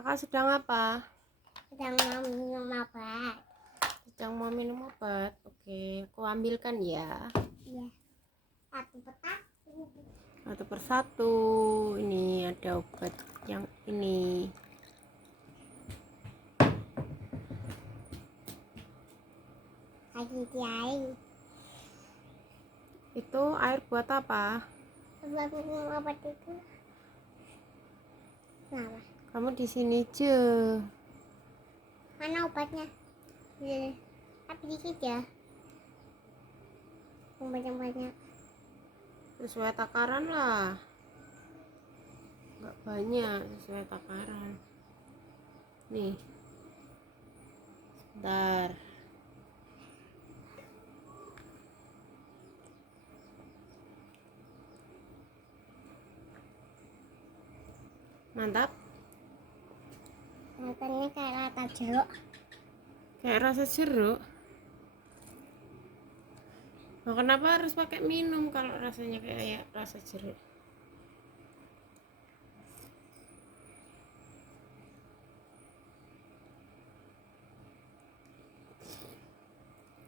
Kakak sedang apa? Sedang mau minum obat. Sedang mau minum obat. Oke, aku ambilkan ya. Iya. Satu petak. Satu persatu. Ini ada obat yang ini. Lagi di air. Itu air buat apa? Buat minum obat itu. Kenapa? Kamu di sini aja. Mana obatnya? Iya. Tapi dikit ya. Banyak-banyak. Sesuai takaran lah. Enggak banyak, sesuai takaran. Nih. Sebentar. Mantap. Rasanya kayak rata jeruk. Kayak rasa jeruk. Nah, kenapa harus pakai minum kalau rasanya kayak rasa jeruk?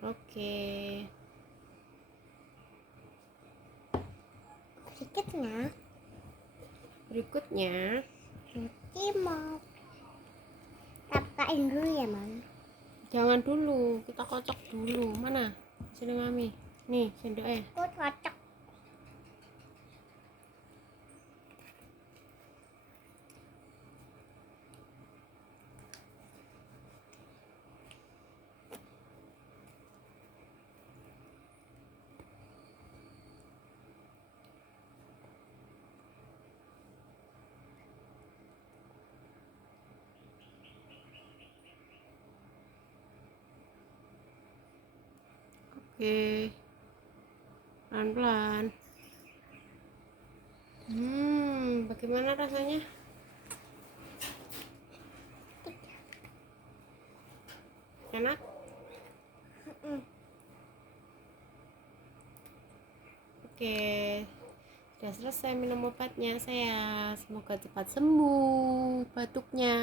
Oke. Berikutnya Nanti mau tapain dulu ya, Mam. jangan dulu, kita kocok dulu. Mana? Sini Mami. Nih, sendoknya. Aku cocok. Oke. Pelan-pelan. Bagaimana rasanya? Enak? Oke. Sudah selesai minum obatnya saya. Semoga cepat sembuh batuknya.